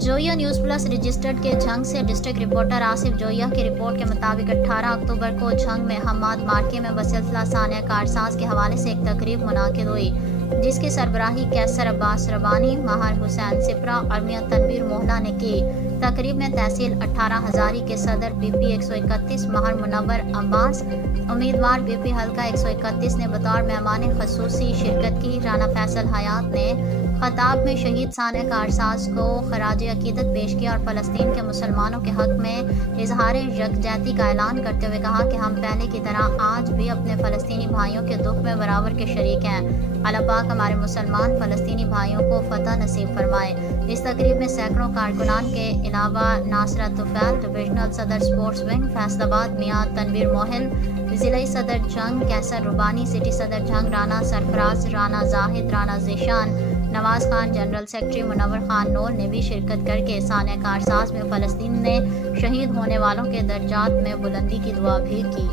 Zoya news plus registered के झंग से district reporter Asif Zoya की रिपोर्ट के मुताबिक 18 अक्टूबर को झंग में हम्माद मार्के में बसिलसिला सानिया कारसाज के हवाले से एक तकरीब मुनाकिद हुई, जिसकी सरबराही कैसर अब्बास रबानी, महार हुसैन सिपरा और मियां तनवीर मोहला ने की। तकरीब में तहसील 18 हजारी के सदर BP 131 महार मुनव्वर अब्बास, उम्मीदवार BP हल्का 131 ने बतौर मेहमान खसूसी शिरकत की। राना फैसल हयात ने खताब में शहीद सानिया कारसाज को खराज अकीदत पेश किया और फ़लस्तीन के मुसलमानों के हक़ में इजहार यकजहती का ऐलान करते हुए कहा कि हम पहले की तरह आज भी अपने फ़लस्तीनी भाइयों के दुख में बराबर के शरीक हैं। अल्लाह पाक हमारे मुसलमान फ़लस्तीनी भाइयों को फ़तह नसीब फरमाए। इस तकरीब में सैकड़ों कारकुनान के अलावा नासरा तुफैल, डिविजनल सदर स्पोर्ट्स विंग फैसलाबाद मियां तनवीर मोहिल, ज़िला सदर जंग कैसर रुबानी, सिटी सदर जंग राना सरफराज, राना जाहिद, राना ज़ीशान, नवाज खान, जनरल सेक्रेटरी मुनव्वर खान नूर ने भी शिरकत करके सानिया कारसाज में फ़लस्तीन में शहीद होने वालों के दर्जात में बुलंदी की दुआ भी की।